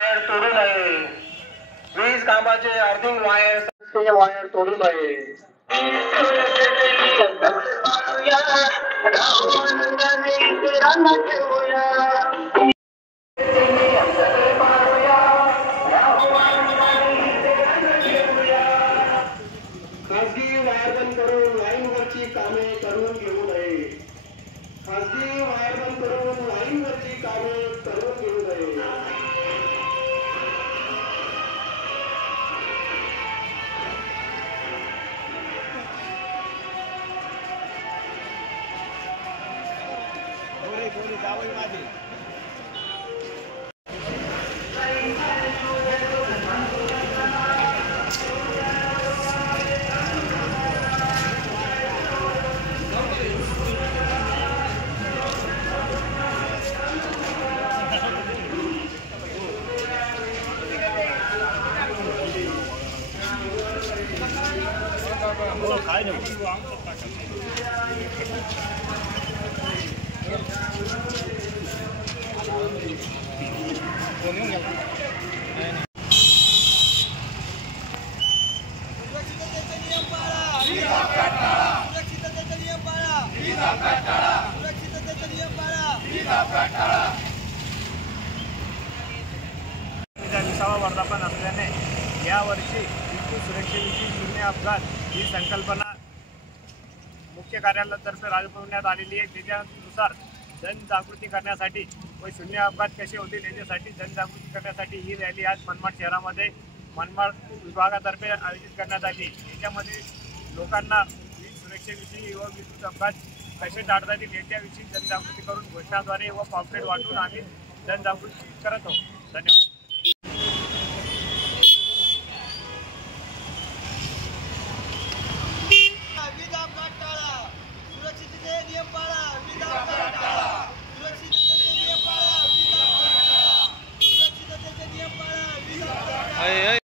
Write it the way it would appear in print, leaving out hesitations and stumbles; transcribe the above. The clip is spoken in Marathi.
तोडू नये, वीज कामाचे अर्थिंग वायर तोडू नये. खासगी वायर बंद करून लाईनवरची कामे करून घेऊ नये. खासगी वायर बंद करून लाईनवरची कामे करून घेऊ नये. जावई माझे काय नाही विसावा वर्धापन असल्याने यावर्षी विद्युत सुरक्षेविषयी शून्य अपघात ही संकल्पना मुख्य कार्यालयातर्फे राबवण्यात आलेली आहे. त्याच्यानुसार जनजागृती करण्यासाठी व शून्य अपघात कसे होतील याच्यासाठी जनजागृती करण्यासाठी ही रॅली आज मनमाड शहरामध्ये मनमाड विभागातर्फे आयोजित करण्यात आली. याच्यामध्ये लोकांना वीज सुरक्षेविषयी व विद्युत अपघात कसे टाळता येतील याच्याविषयी जनजागृती करून घोषणाद्वारे व पॉम्पलेट वाटून आम्ही जनजागृती करत आहोत. धन्यवाद.